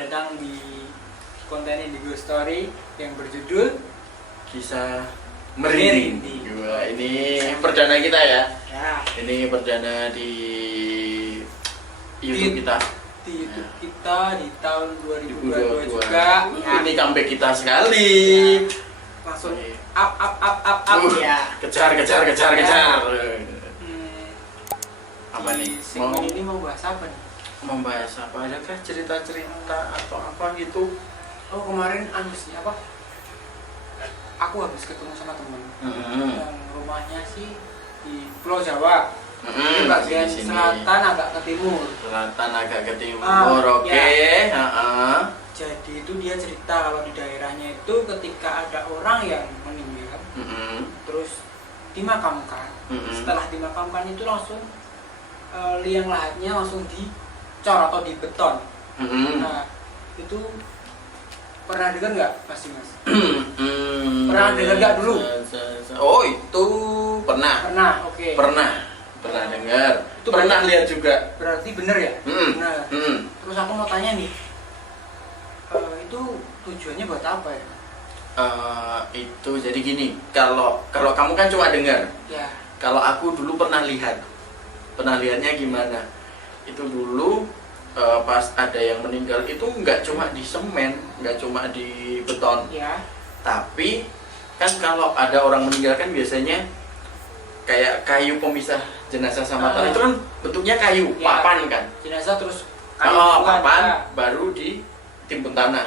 datang di konten Indigo Story yang berjudul Kisah Merinding. Wah, ini perdana kita ya. Ya, Ini perdana di YouTube kita. di YouTube kita di tahun 2022 juga. Ya, Ini comeback kita sekali. langsung Oke. up ya. Kejar. Apa Di nih? segmen ini mau bahas apa nih? Membahas apa? Adakah cerita-cerita atau apa gitu? Oh, kemarin sih apa? Aku habis ketemu sama temen yang rumahnya sih di Pulau Jawa. Di bagian sini. selatan agak ke timur. Selatan agak ke timur. Ah, Oke. ya. Jadi Jadi itu dia cerita kalau di daerahnya itu ketika ada orang yang meninggal terus dimakamkan. Setelah dimakamkan itu langsung liang lahatnya langsung dicor atau dibeton. Nah, itu pernah dengar nggak Mas Dimas? Pernah dengar nggak dulu? Oh, itu pernah. Pernah, oke. Pernah dengar. Itu Pernah lihat juga. Berarti bener ya? Bener. Terus aku mau tanya nih, itu tujuannya buat apa ya? Itu jadi gini, kalau kamu kan cuma dengar. Ya. Kalau aku dulu pernah lihat. Pernah lihatnya gimana? Itu dulu pas ada yang meninggal itu nggak cuma di semen, nggak cuma di beton. Ya. Tapi kan kalau ada orang meninggal kan biasanya kayak kayu pemisah jenazah sama tanah, itu kan bentuknya kayu, Ya. papan kan. Jenazah terus Oh, bukan, papan ya. baru ditimbun tanah.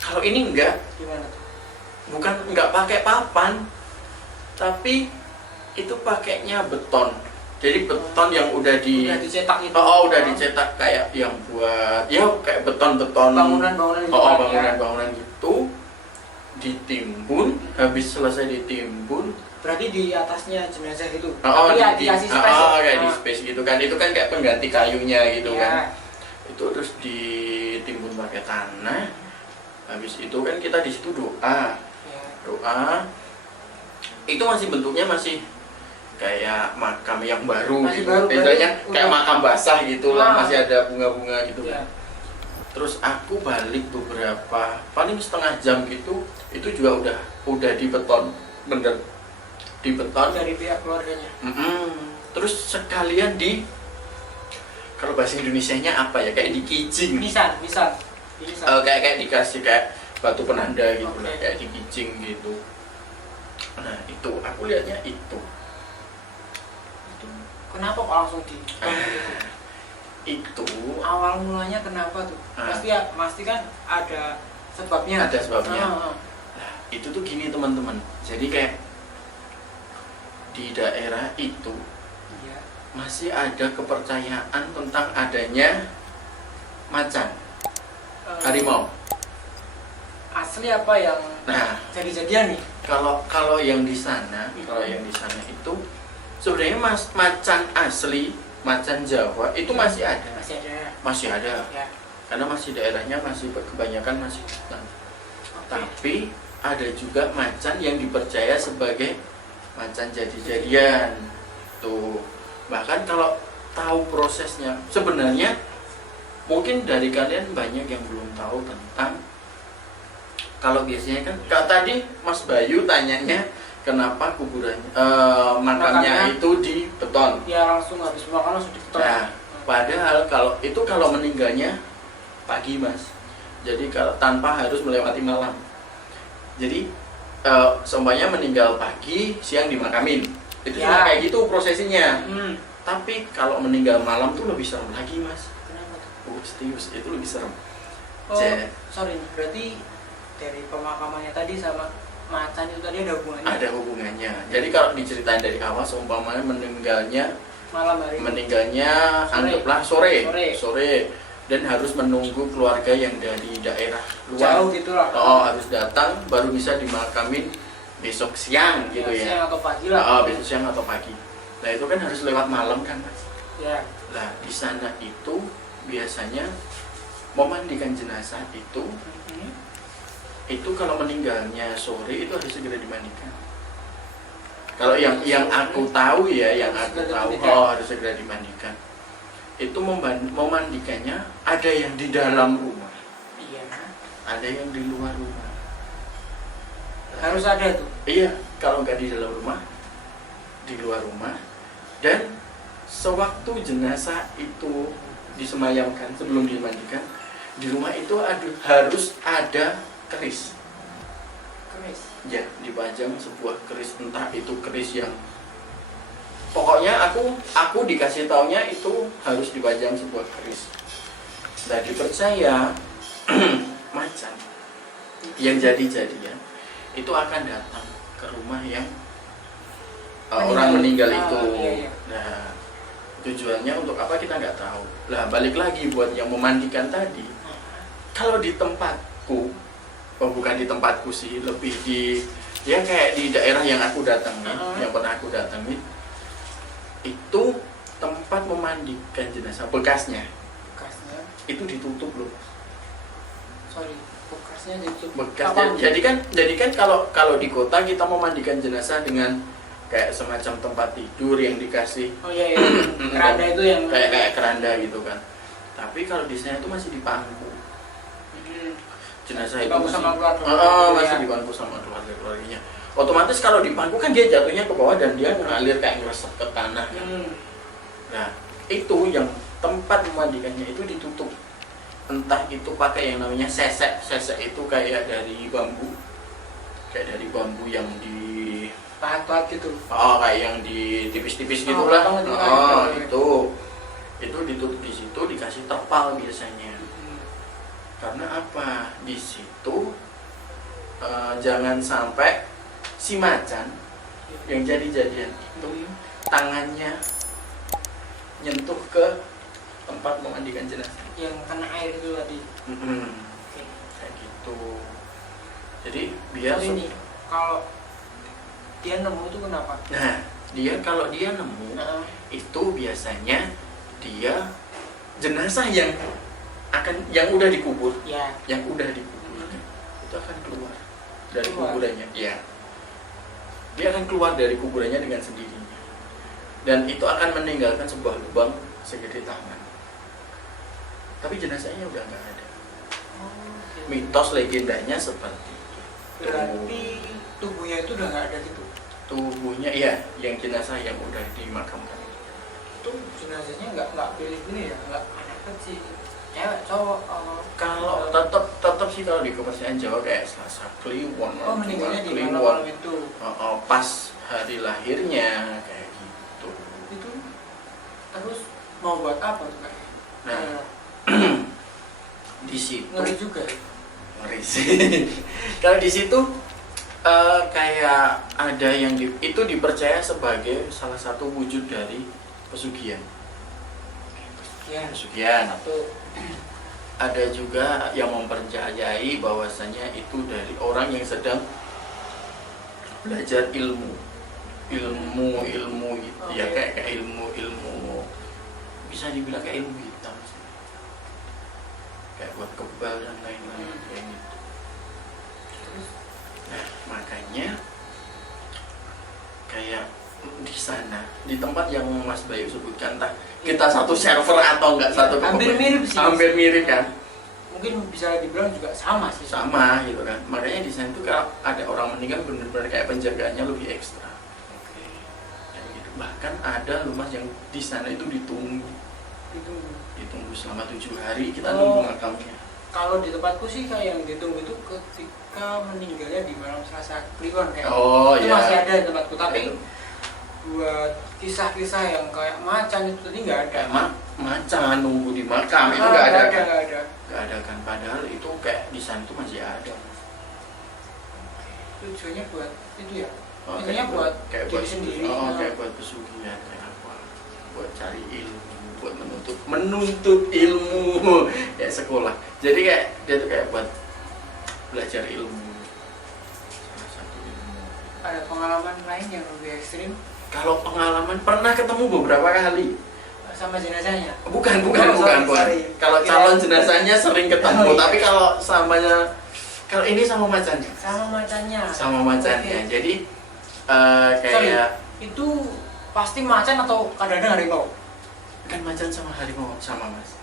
Kalau ini enggak, Gimana tuh? bukan enggak pakai papan, tapi itu pakainya beton. Jadi beton yang udah dicetak itu. udah dicetak kayak yang buat ya kayak beton-beton Bangunan-bangunan gitu. bangunan-bangunan gitu ditimbun, habis selesai ditimbun. Berarti di atasnya jenazah itu. Dikasih space. kayak di space gitu kan. Itu kan kayak pengganti kayunya gitu Ya. kan. Itu terus ditimbun pakai tanah. Habis itu kan kita di situ doa. Ya. Doa. Itu masih bentuknya masih kayak makam yang baru Masih gitu. baru, Biasanya berarti kayak udah- makam basah gitu lah, Ah. masih ada bunga-bunga gitu Ya. kan. Terus aku balik beberapa paling setengah jam gitu, itu juga udah di beton, bener di beton. Dari pihak keluarganya. Terus sekalian kalau bahasa Indonesianya apa ya, kayak dikijing. Nisan. Kayak dikasih kayak batu penanda gitu lah, Oke. kayak dikijing gitu. Nah itu aku lihatnya itu Kenapa kok langsung di itu awal mulanya kenapa tuh? Pasti kan ada sebabnya. ada sebabnya. Ah. Nah, itu tuh gini teman-teman, jadi kayak di daerah itu Iya. masih ada kepercayaan tentang adanya macan harimau. Asli apa yang Nah, jadi-jadian nih? kalau yang di sana itu sebenarnya macan asli, macan Jawa itu masih ada. Masih ada. Ya. Karena masih daerahnya masih kebanyakan masih hutan. Oke. Tapi ada juga macan yang dipercaya sebagai macan jadi-jadian. Tuh. Bahkan kalau tahu prosesnya, sebenarnya mungkin dari kalian banyak yang belum tahu tentang, kalau biasanya kan kalau tadi Mas Bayu tanyanya kenapa kuburannya makamnya itu di beton. Ya langsung habis makan langsung dibeton. Nah, padahal kalau meninggalnya pagi Mas. Jadi kalau tanpa harus melewati malam. Jadi seumpamanya meninggal pagi, siang dimakamin. Itu Ya. cuma kayak gitu prosesinya. Tapi Tapi kalau meninggal malam tuh lebih serem lagi Mas. kenapa tuh? Serius, itu lebih serem. Sorry, berarti dari pemakamannya tadi sama macan itu tadi ada hubungannya? Ada hubungannya. Jadi kalau diceritain dari awal, seumpamanya meninggalnya Malam hari. anggaplah sore, Sore. dan harus menunggu keluarga yang dari daerah luar. Jauh gitu lah. Harus datang baru bisa dimakamin besok siang gitu ya. Siang atau pagi lah. Besok siang atau pagi. Nah itu kan harus lewat malam kan Mas. Ya. Nah di sana itu biasanya memandikan jenazah itu kalau meninggalnya sore itu harus segera dimandikan. Kalau yang aku tahu ya, harus segera dimandikan. Itu memandikannya ada yang di dalam rumah, ada yang di luar rumah. Harus ada tuh. Iya, kalau nggak di dalam rumah, di luar rumah. Dan sewaktu jenazah itu disemayamkan sebelum dimandikan, di rumah itu harus ada keris. Keris. Ya, dipajang sebuah keris, entah itu keris yang pokoknya aku dikasih taunya itu harus dipajang sebuah keris. Nah, dipercaya macan yang jadi-jadian itu akan datang ke rumah yang orang meninggal itu. Iya. Nah, tujuannya untuk apa kita nggak tahu. Lah, balik lagi buat yang memandikan tadi. Kalau di tempatku, bukan di tempatku sih, lebih di ya kayak di daerah yang aku datangi, yang pernah aku datangi, itu tempat memandikan jenazah bekasnya itu ditutup loh. Sorry, bekasnya ditutup. Bekasnya, jadi kan kalau di kota kita memandikan jenazah dengan kayak semacam tempat tidur yang dikasih. Oh iya, keranda itu yang kayak keranda gitu kan. Tapi kalau di sana itu masih di pangku. Jenazah itu masih di pangku sama keluarganya. Otomatis kalau di pangku kan dia jatuhnya ke bawah dan dia mengalir kayak ngeresep ke tanah kan. Nah, itu yang tempat memandikannya itu ditutup. Entah itu pakai yang namanya sesek. Sesek itu kayak dari bambu. Kayak dari bambu yang di pahat-pahat gitu. Oh, kayak yang di tipis-tipis gitu lah. Itu ditutup di situ, dikasih terpal biasanya. Karena apa? Di situ jangan sampai si macan yang jadi-jadian itu tangannya nyentuh ke tempat memandikan jenazah. Yang kena air itu tadi. Kayak gitu. Jadi biar ini kalau dia nemu itu kenapa? Nah, kalau dia nemu itu biasanya dia jenazah yang udah dikubur, yang udah dikubur itu akan keluar dari kuburannya. Ya, dia akan keluar dari kuburannya dengan sendirinya, dan itu akan meninggalkan sebuah lubang segede tangan. Tapi jenazahnya udah nggak ada. Mitos legendanya seperti itu. Berarti tubuhnya itu udah nggak ada gitu. Tubuhnya iya, yang jenazah yang udah dimakamkan itu jenazahnya nggak pilih-pilih ya, nggak anak kecil, cewek, cowok. Kalau tetap sih kalau di kepercayaan Jawa kayak Selasa Kliwon, meninggalnya di malam itu. Pas hari lahirnya kayak gitu. Itu terus mau buat apa tuh kayak? Nah, di situ ngeri juga. Ngeri sih. Kalau di situ kayak ada yang itu dipercaya sebagai salah satu wujud dari pesugihan. Pesugihan. Ada juga yang mempercayai bahwasanya itu dari orang yang sedang belajar ilmu gitu. Ya kayak ilmu bisa dibilang kayak ilmu hitam sih. Kayak buat kebal dan lain-lain kayak gitu. Nah, makanya kayak di sana, di tempat yang Mas Bayu sebutkan, entah kita satu server atau enggak satu hampir mirip sih. Hampir mirip kan? Mungkin bisa dibilang juga sama sih. Sama gitu kan. Makanya di sana itu kalau ada orang meninggal benar-benar kayak penjagaannya lebih ekstra. Kayak gitu. Bahkan ada rumah yang di sana itu ditunggu selama 7 hari kita nunggu makamnya. Kalau di tempatku sih kayak yang ditunggu itu ketika meninggalnya di malam Selasa Kliwon kayak. Itu masih ada di tempatku, tapi buat kisah-kisah yang kayak macan itu tadi nggak ada. Macan nunggu di makam itu nggak ada kan, padahal itu kayak di sana itu masih ada. Tujuannya buat itu ya. Intinya buat diri sendiri. Kayak buat pesugihan kayak apa? Buat cari ilmu, buat menuntut ilmu kayak sekolah. Jadi kayak dia tuh kayak buat belajar ilmu. Salah satu ilmu. Ada pengalaman lain yang lebih ekstrim? Kalau pengalaman pernah ketemu beberapa kali sama jenazahnya. Bukan. Kalau calon jenazahnya sering ketemu, tapi kalau ini sama macannya. Sama macannya. Jadi kayak itu pasti macan atau kadang-kadang harimau? Kan macan sama harimau sama, Mas.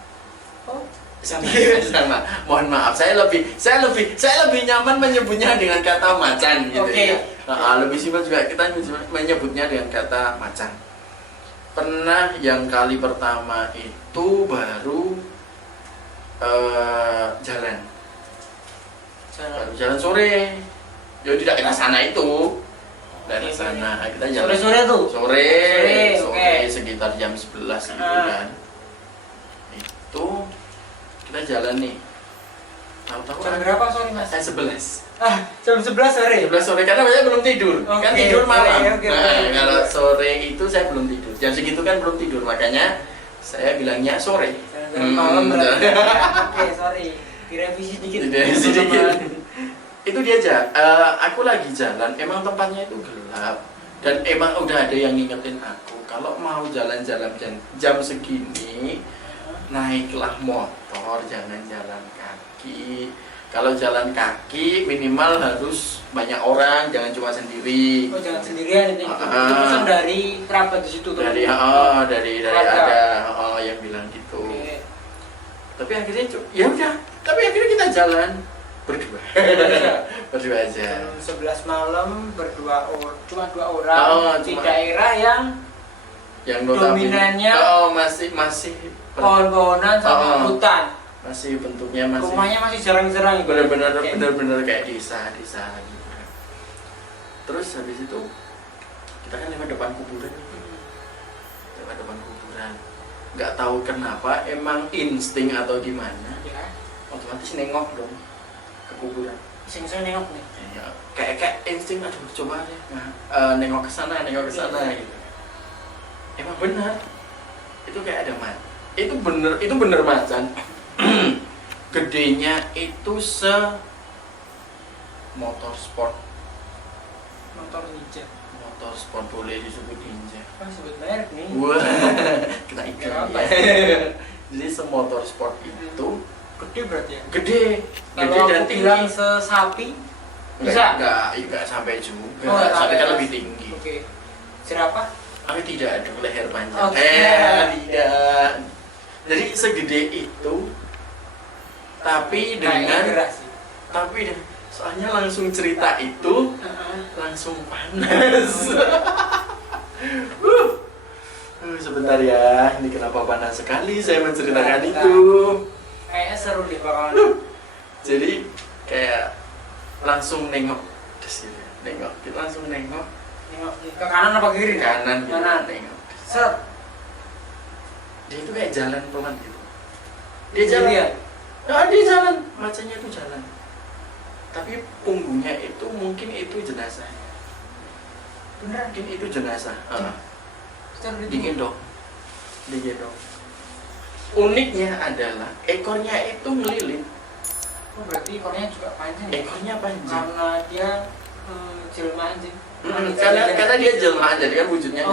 sama. Mohon maaf, saya lebih nyaman menyebutnya dengan kata macan gitu ya. Lebih simpel juga kita menyebutnya dengan kata macan. Pernah yang kali pertama itu baru jalan sore. Ya tidak ke sana itu. Dari sana kita jalan sore tuh. Sore sekitar jam 11 gitu kan. Itu kita jalan nih. Tahu-tahu Jam berapa sore Mas? 11. Jam 11 sore. 11 sore karena saya belum tidur. Kan tidur malam. Kalau Oke. sore itu saya belum tidur. Jam segitu kan belum tidur, makanya saya bilangnya sore. Malam berarti. Oke, sorry. Direvisi dikit. Itu dia aja. Aku lagi jalan, emang tempatnya itu gelap dan emang udah ada yang ngingetin aku kalau mau jalan-jalan jam segini naiklah motor, jangan jalan kaki. Kalau jalan kaki minimal harus banyak orang, jangan cuma sendiri. Oh, jangan sendirian ini. Itu pesan dari kerabat di situ tuh. Dari ada yang bilang gitu. Oke. Tapi akhirnya ya udah, tapi akhirnya kita jalan berdua. Berdua aja. Jam 11 malam cuma dua orang di daerah yang dominannya masih pohon-pohonan sama hutan. Masih bentuknya masih Rumahnya masih jarang-jarang gitu. bener-bener kayak desa gitu kan. Terus habis itu kita kan lewat depan kuburan. Nggak tahu kenapa, emang insting atau gimana, Ya. otomatis nengok dong ke kuburan. Iseng-iseng nengok nih. Ya, kayak insting, aduh coba deh nengok ke sana gitu. Emang benar itu kayak ada macan. Itu bener macan. Gedenya itu motor sport boleh disebut ninja. Sebut merek nih. Wah, kena iklan Apa ya. Jadi semotor sport itu Gede berarti ya. gede Kalau dan aku bilang tinggi. sesapi bisa. Enggak sampai juga. Oh, Sampai kan lebih tinggi. Oke. Jerapah? Tidak ada leher panjang. Oke. Tidak. Jadi segede itu, tapi soalnya langsung cerita itu langsung panas. Sebentar ya, ini kenapa panas sekali saya menceritakan itu. Kayaknya seru deh bakalan. Jadi kayak langsung nengok, kita langsung nengok Ke kanan apa kiri? kanan. Nengok. Set. Dia itu kayak jalan pelan gitu. Dia jalan, macanya itu jalan. Tapi punggungnya itu mungkin itu jenazah. Beneran? Mungkin itu jenazah. Digendong. Uniknya adalah ekornya itu ngelilit. Oh, berarti ekornya juga panjang. Ekornya panjang. Karena dia jelma anjing. Karena dia jelmaan, jadi kan wujudnya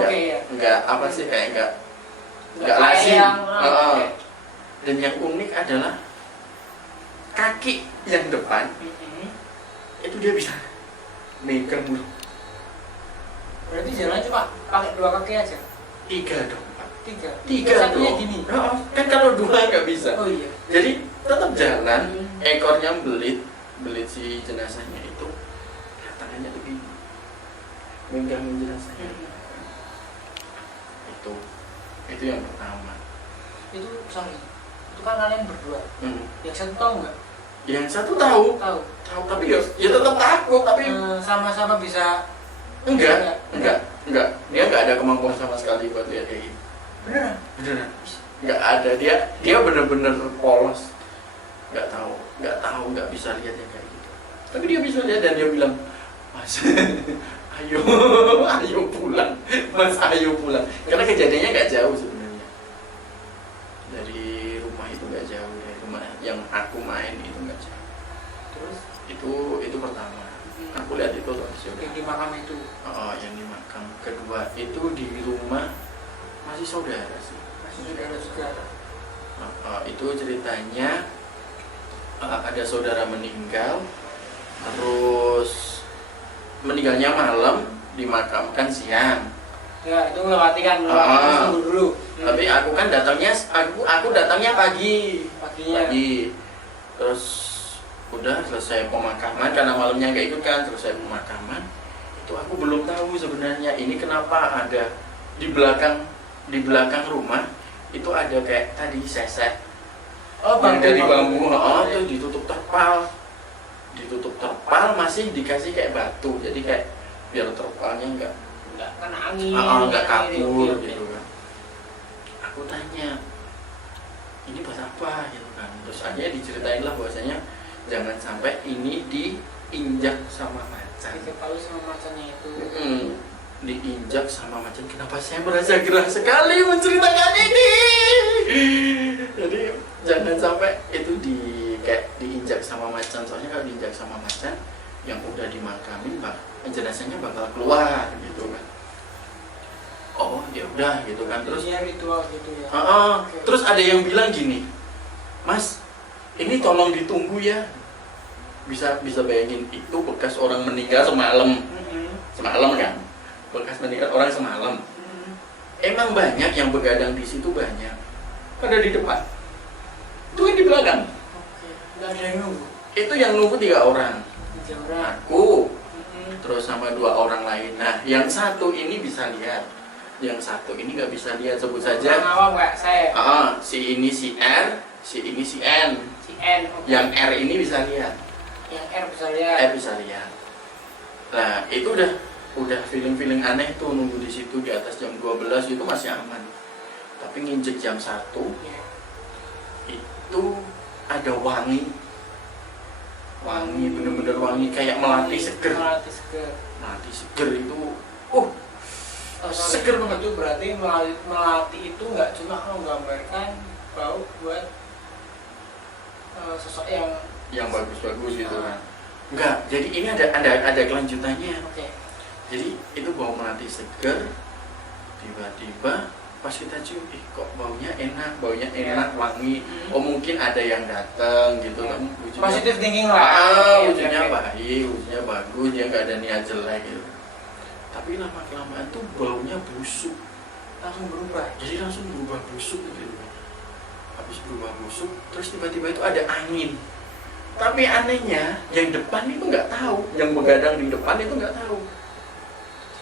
enggak apa sih, kayak enggak lazim. Dan yang unik adalah kaki yang depan itu dia bisa megang burung. Berarti jalan cuma pakai dua kaki aja. 3 dong. Tiga satunya dong. gini. Kan kalau 2 nggak bisa. Oh iya. Jadi tetap jalan, ekornya belit si jenazahnya itu, tangannya begini, megang jenazahnya. Itu yang pertama. Itu kan kalian berdua. Yang satu tahu nggak? Yang satu tahu, tapi ya tetap takut, tapi sama-sama bisa. Enggak. Dia nggak ada kemampuan sama sekali buat lihat kayak gitu. Beneran. Nggak ada, dia bener-bener polos. Nggak tahu, nggak bisa lihat yang kayak gitu. Tapi dia bisa lihat dan dia bilang, Mas, ayo pulang, Mas, ayo pulang. Karena kejadiannya nggak jauh sebenarnya. Dari rumah itu nggak jauh, dari rumah yang aku main itu nggak jauh. Terus itu pertama. Aku lihat itu di makam itu. Yang di makam. Kedua itu di rumah masih saudara sih. Masih saudara. Itu ceritanya ada saudara meninggal, terus meninggalnya malam, dimakamkan siang. Ya, itu melewati kan dulu. Tapi aku kan datangnya pagi. pagi. Terus udah selesai pemakaman, karena malamnya nggak ikut kan, selesai pemakaman itu aku belum tahu sebenarnya ini kenapa ada di belakang rumah itu ada kayak tadi sesek yang dari bambu, tuh ditutup terpal masih dikasih kayak batu, jadi kayak biar terpalnya nggak kena angin, nggak kabur gitu kan. Aku tanya ini buat apa gitu kan, terus aja diceritain lah bahwasanya jangan sampai ini diinjak sama macan. Diketahui sama macannya itu. Diinjak sama macan. Kenapa saya merasa gerah sekali menceritakan ini? Jadi jangan sampai itu kayak diinjak sama macan. Soalnya kalau diinjak sama macan yang udah dimakamin, jenazahnya bakal keluar gitu kan. Oh ya udah gitu kan. Terus ya ritual gitu ya. Okay. Terus ada yang bilang gini, Mas, ini tolong ditunggu ya. Bisa bayangin itu bekas orang meninggal semalam. Semalam kan? Bekas meninggal orang semalam. Emang banyak yang begadang di situ, banyak. Pada di depan. Itu yang di belakang. Oke. Nggak ada yang nunggu. Itu yang nunggu 3 orang. 3 orang. Aku. Terus sama 2 orang lain. Nah, yang satu ini bisa lihat. Yang satu ini nggak bisa lihat, sebut saja. Orang awam nggak? Saya. Si ini si R, si ini si N. Si N. Okay. Yang R ini bisa lihat. Yang R bisa lihat. R bisa lihat. Nah, itu udah feeling aneh tuh nunggu di situ di atas jam 12 itu masih aman. Tapi nginjek jam 1 itu ada wangi. Wangi, bener-bener wangi kayak melati seger. Melati seger itu seger banget. Itu berarti melati itu nggak cuma menggambarkan bau buat sosok yang bagus-bagus gitu kan. Enggak, jadi ini ada kelanjutannya. Okay. Jadi itu bau melati seger, tiba-tiba pas kita cium, kok baunya enak, wangi. Oh mungkin ada yang datang gitu kan. Positive thinking lah. Wujudnya baik, wujudnya bagus, dia nggak ada niat jelek gitu. Tapi lama-kelamaan tuh baunya busuk, langsung berubah. Jadi langsung berubah busuk gitu. Habis berubah busuk, terus tiba-tiba itu ada angin. Tapi anehnya, yang depan itu nggak tahu, yang begadang di depan itu nggak tahu.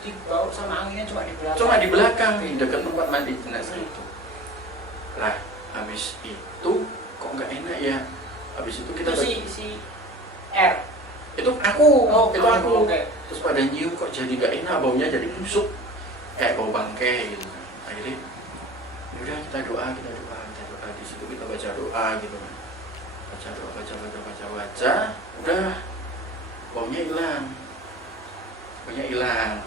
Jadi bau sama anginnya cuma di belakang. Cuma di belakang, di dekat tempat mandi jenazah itu. Lah, habis itu kok nggak enak ya? Habis itu kita si R. Itu aku, itu aku. Okay. Terus pada nyium kok jadi nggak enak, baunya jadi busuk, kayak bau bangkai gitu. Akhirnya, yaudah kita doa di situ kita baca doa gitu kan. Baca, udah baunya hilang.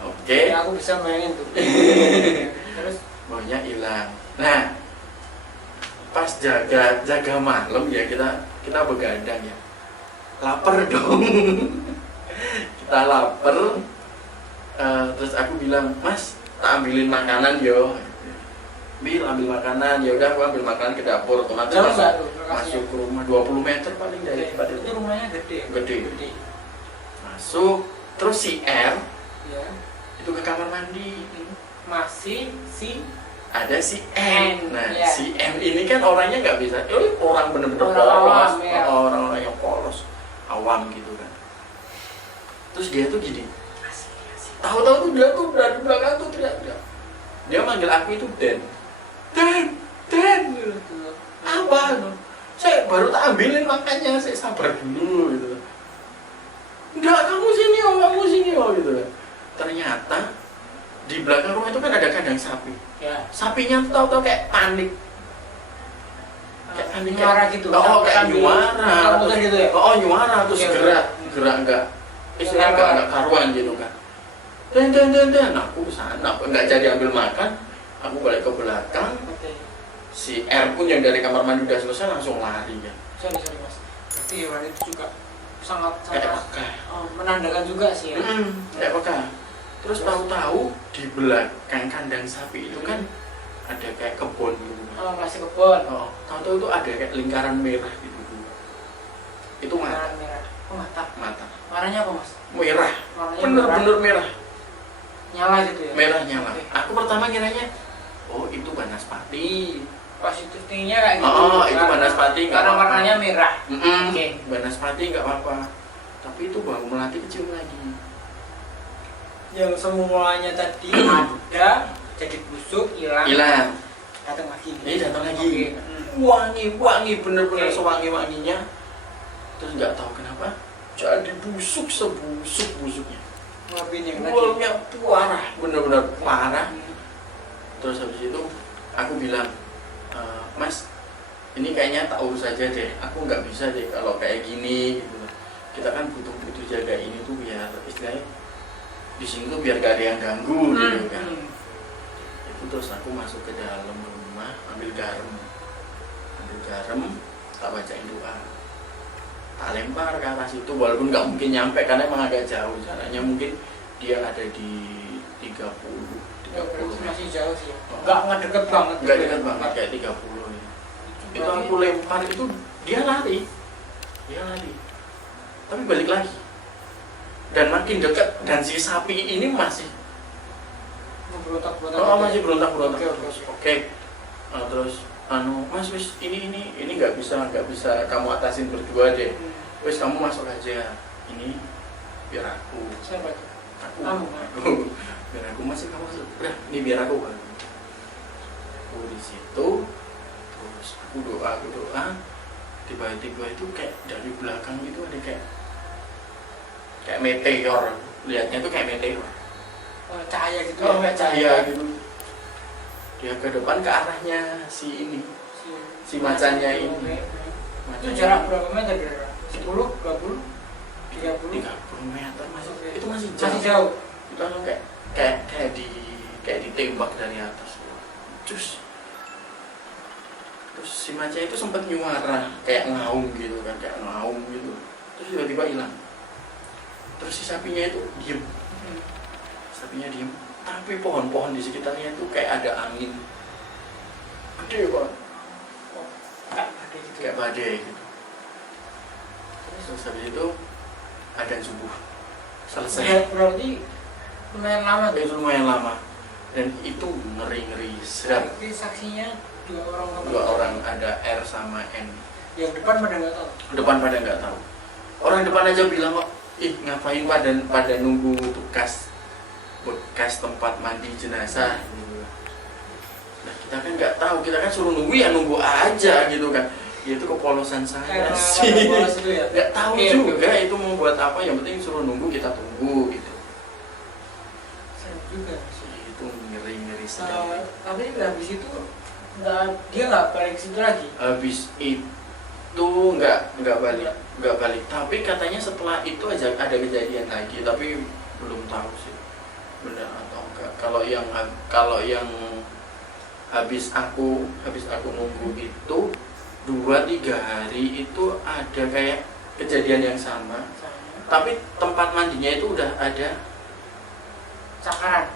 Oke. Ya, aku bisa bayangin tuh. Terus baunya hilang. Nah, pas jaga malam ya kita begadang ya. Lapar dong. Kita lapar. Terus aku bilang, Mas, tak ambilin makanan yo. Ambil makanan, ya udah aku ambil makanan ke dapur, otomatis masuk ke rumah 20 meter paling dari tempat itu. Rumahnya gede. Masuk, terus si R ya. Itu ke kamar mandi. Masih ada si N. Nah, ya. si N ini kan orangnya nggak bisa. Orang bener-bener polos, awam, ya. Orang yang polos, awam gitu kan. Terus dia tuh gini, tahu-tahu tuh dia tuh dari belakang tuh teriak-teriak. Dia manggil aku itu Den. Apa? Saya baru tak ambilin makannya, saya sabar dulu gitu. Enggak, kamu sini gitu. Ternyata di belakang rumah itu kan ada kandang sapi. Ya. Sapinya tuh tahu-tahu kayak panik. Kayak panik nyuara gitu. Kayak nyuara. Gitu ya? Nyuara terus gerak enggak. Istilahnya enggak karuan gitu kan. Dan aku sana enggak jadi ambil makan. Aku balik ke belakang. Okay. Si R pun yang dari kamar mandi udah selesai langsung lari ya. Sorry Mas. Berarti hewan itu juga sangat peka. Menandakan juga sih ya. Kayak peka. Terus tahu-tahu di belakang kandang sapi itu kan ada kayak kebun gitu. Masih kebun. Tahu-tahu itu ada kayak lingkaran merah gitu. Itu mata. Merah. Mata. Warnanya apa Mas? Merah. Bener-bener merah. Nyala gitu ya? Merah nyala. Okay. Aku pertama ngiranya, itu banaspati. positifnya kayak gitu. Oh, itu Banaspati nggak karena apa-apa. warnanya merah. Oke. Banaspati nggak apa-apa. Tapi itu baru melati kecium lagi. Yang semuanya tadi ada jadi busuk, hilang. Datang lagi. Datang lagi. Okay. Wangi bener-bener Okay. sewangi-wanginya. Terus nggak tahu kenapa jadi busuk sebusuk-busuknya. Uangnya parah, bener-bener parah. Terus habis itu aku bilang, Mas, ini kayaknya tak urus aja deh. Aku nggak bisa deh kalau kayak gini. Gitu. Kita kan butuh jaga ini tuh biar istilahnya di sini tuh biar gak ada yang ganggu gitu kan. Itu terus aku masuk ke dalam rumah, ambil garam, tak bacain doa, tak lempar ke atas itu, walaupun nggak mungkin nyampe karena emang agak jauh jalannya, mungkin dia ada di 30 masih jauh sih. Nggak deket banget. Nggak dekat banget kayak 30 ya. Itu aku lempar itu dia lari, tapi balik lagi dan makin dekat, dan si sapi ini masih berontak. Oke. Terus Mas wis ini nggak bisa kamu atasin berdua deh. Wis kamu masuk aja, ini biar aku. Siapa itu? Aku. Biar aku masuk, kamu masuk. Udah, ini biar aku kan. Aku di situ, terus aku doa. Tiba-tiba itu kayak dari belakang itu ada kayak meteor. Lihatnya tuh kayak meteor. Cahaya gitu. Kayak cahaya gitu. Dia ke depan ke arahnya si ini. Si macannya ini. Itu jarak berapa meter kira-kira? 10, 20, 30? 30 meter itu masih jauh. Masih jauh. Itu langsung kayak ditembak dari atas. Terus si macan itu sempat nyuara kayak ngaum gitu. Terus tiba-tiba hilang. Terus si sapinya itu diem. Tapi pohon-pohon di sekitarnya itu kayak ada angin gede banget. Kayak badai gitu. Terus habis itu adzan subuh selesai. Berarti lumayan lama tuh. Itu lumayan lama. Dan itu ngeri sedap. Jadi saksinya dua orang, ada R sama N. Yang depan pada nggak tahu. Depan pada nggak tahu. Orang depan aja bilang kok, ngapain pada nunggu bekas tempat mandi jenazah. Nah kita kan nggak tahu, kita kan suruh nunggu ya nunggu aja gitu kan. Itu kepolosan saya sih. Nggak tahu juga itu mau buat apa. Yang penting suruh nunggu, kita tunggu gitu. Serem juga sih. Itu ngeri sekali. Tapi habis itu dia nggak balik ke situ lagi. Habis itu nggak balik. Tapi katanya setelah itu aja ada kejadian lagi. Tapi belum tahu sih benar atau enggak. Kalau yang habis aku nunggu itu 2-3 hari itu ada kayak kejadian yang sama. Tapi tempat mandinya itu udah ada cakaran.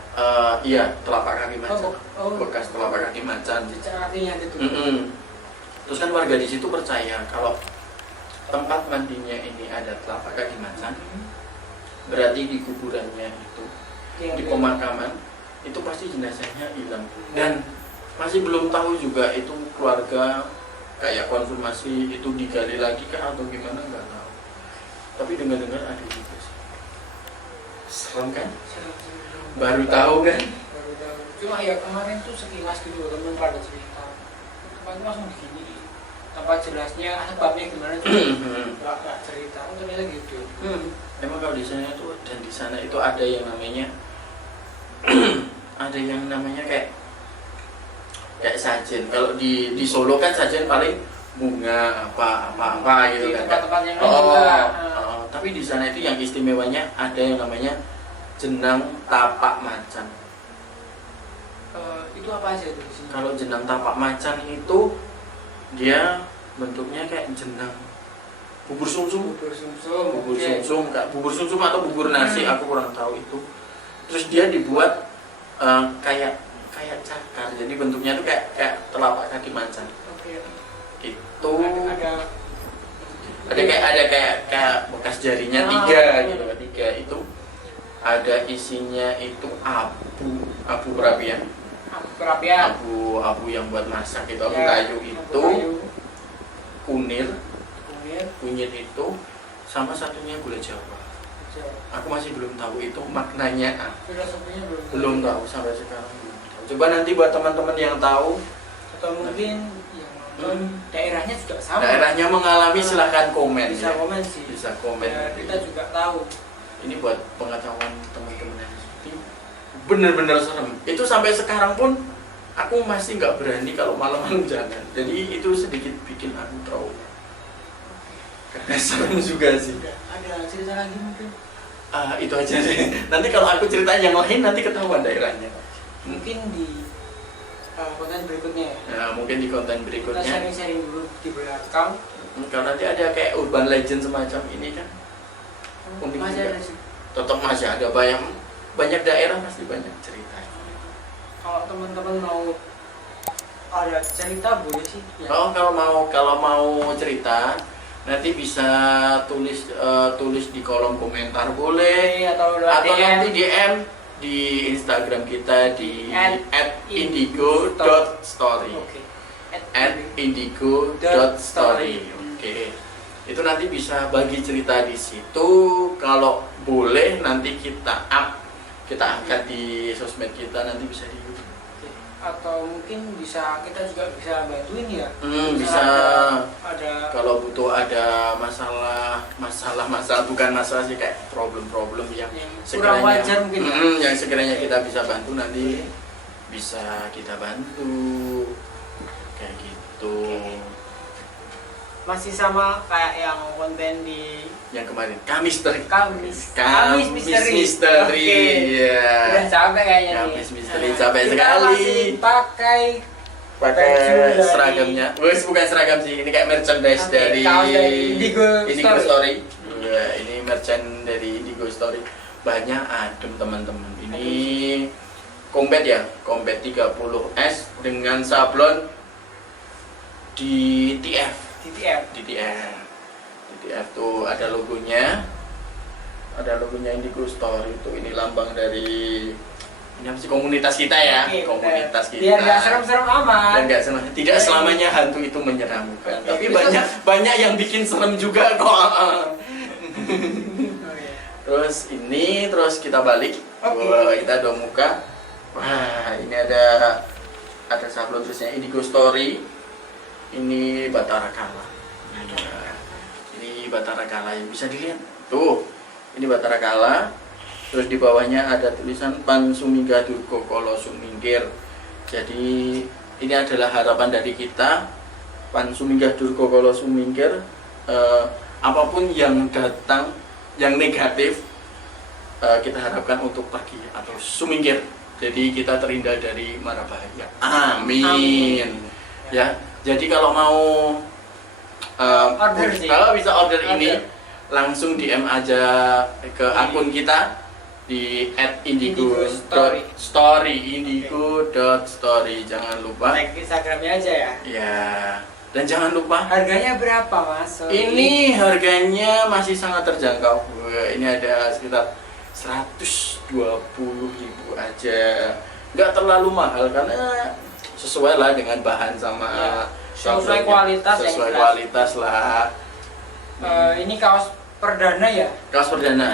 Iya, telapak kaki macan. Bekas telapak kaki macan. Kakinya gitu. Terus kan warga di situ percaya kalau tempat mandinya ini ada telapak kaki macan, berarti di kuburannya itu, di pemakaman itu pasti jenazahnya hilang. Dan masih belum tahu juga itu keluarga kayak konfirmasi itu digali lagi kah atau gimana, nggak tahu. Tapi dengar-dengar ada juga sih. Serem kan? Baru tahu kan? Cuma ya kemarin tuh sekilas gitu teman pada cerita. Tempatnya langsung begini. Tempat jelasnya sebabnya gimana juga nggak cerita. Ternyata gitu. Emang kalau di sana itu, dan di sana itu ada yang namanya kayak sajen. Kalau di Solo kan sajen paling bunga apa gitu kan. Tempat-tempat yang lain juga. Tapi di sana itu yang istimewanya ada yang namanya jenang tapak macan. Itu apa aja itu? Kalau jenang tapak macan itu dia bentuknya kayak jenang bubur sumsum. Bubur sumsum atau bubur nasi, aku kurang tahu itu. Terus dia dibuat kayak cakar, jadi bentuknya tuh kayak telapak kaki macan. Itu ada kayak bekas jarinya 3 gitu. 3 itu ada isinya itu abu perapian. Perapian. abu yang buat masak itu, abu Ya, kayu abu itu, kayu. kunir, Kunir. kunyit itu, sama satunya gula Jawa. Aku masih belum tahu itu maknanya apa. Filosofinya Belum tahu sampai sekarang belum tahu. Coba nanti buat teman-teman yang tahu atau mungkin yang nonton daerahnya juga sama. daerahnya mengalami, silahkan komen Bisa ya. komen sih. Bisa komen. Ya, kita juga tahu. Ini buat pengetahuan teman-teman yang seperti bener-bener serem. Itu sampai sekarang pun aku masih nggak berani kalau malam-malam jalan. Jadi itu sedikit bikin aku trauma. Karena serem juga sih. Ada cerita lagi mungkin? Itu aja sih. Nanti kalau aku ceritain yang lain nanti ketahuan daerahnya. Mungkin di konten berikutnya ya. Nah, mungkin di konten Kita berikutnya. sharing-sharing dulu di belakang. Kalau nanti ada kayak urban legend semacam ini kan, unik Masih juga. ada sih. Tetap masih ada banyak daerah pasti banyak cerita. Kalau teman-teman mau ada cerita boleh sih. Ya. Kalau mau cerita nanti bisa tulis di kolom komentar boleh, Atau atau DM. nanti DM di Instagram kita di @indigo.story. Oke. @indigo.story. Oke. Itu nanti bisa bagi cerita di situ. Kalau boleh nanti kita angkat di sosmed kita, nanti bisa di YouTube. Atau mungkin kita juga bisa bantuin ya. Bisa. Ada Kalau butuh ada masalah bukan masalah sih, kayak problem yang kurang wajar mungkin ya. yang sekiranya kita bisa bantu, nanti bisa kita bantu kayak gitu. Masih sama kayak yang konten di Yang kemarin Kamis misteri. Misteri. Iya. Udah capek kayaknya nih. Kamis misteri capek Kita sekali. masih pakai Pakai baju dari- seragamnya. Bukan seragam sih, ini kayak merchandise Oke, dari kaos dari Indigo Story. Ya, ini merchant dari Indigo Story. Banyak adem teman-teman. Ini combat ya, combat 30S dengan sablon DTF. DTF tuh ada logonya. Ada logonya Indigo Story itu. Ini lambang dari ini apa sih, komunitas kita ya. Oke, komunitas kita. Biar nggak serem-serem amat. Dan tidak selamanya hantu itu menyeramkan. Oke, Tapi terus- banyak yang bikin serem juga kok. Oh, iya. Terus kita balik. Oke. Wah, kita dua muka. Wah, ini ada sablon tulisnya Indigo Story. Ini Batara Kala. Nah, ini Batara Kala yang bisa dilihat. Tuh, ini Batara Kala. Terus di bawahnya ada tulisan Pan Sumingga Durga Kala Sumingkir. Jadi ini adalah harapan dari kita. Pan Sumingga Durga Kala Sumingkir. Apapun yang datang, yang negatif, kita harapkan untuk pergi atau sumingkir. Jadi kita terhindar dari mara bahaya. Amin. Ya. Jadi kalau mau Order sih. kalau bisa order ini, Order. langsung DM aja ke akun kita di @indigo.story, indigo.story. Jangan lupa. Tag Instagramnya aja ya. Ya. Dan jangan lupa, Harganya berapa mas? Sorry. ini harganya masih sangat terjangkau. Wah, ini ada sekitar 120.000 aja. Nggak terlalu mahal karena sesuai lah dengan bahan sama Ya, sablonnya. sesuai kualitas yang Sesuai jelas. kualitas lah. Ini kaos perdana ya. Kaos perdana.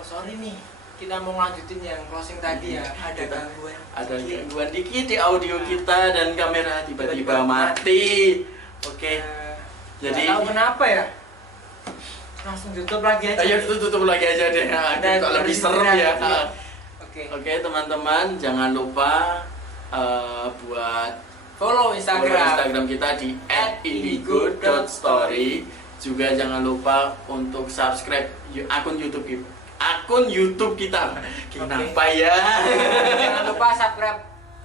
Sorry nih, kita mau lanjutin yang closing tadi ya. Ada gangguan. Ada dikit. gangguan dikit di audio kita dan kamera tiba-tiba mati. Oke. Jadi Nggak tahu kenapa ya. Langsung tutup lagi aja. ayo tutup lagi aja deh. Dan Kok lebih serem beristirahat, ya. iya. Oke. Oke teman-teman, jangan lupa buat Follow Instagram. Instagram kita di @indigo.story. Juga jangan lupa untuk subscribe akun YouTube kita. Kenapa ya? Jangan lupa subscribe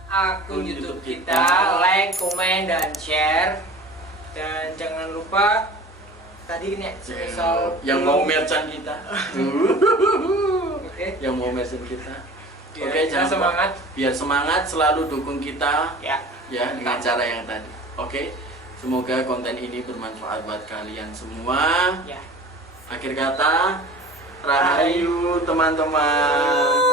akun YouTube kita, like, komen, dan share. Dan jangan lupa tadi ini spesial yang mau merchant kita. Oke. Yang mau merchant kita. Biar Oke, kita jangan lupa. semangat. Biar semangat, selalu dukung kita Ya. ya dengan cara yang tadi. Oke. Semoga konten ini bermanfaat buat kalian semua. Ya. Akhir kata, rahayu teman-teman.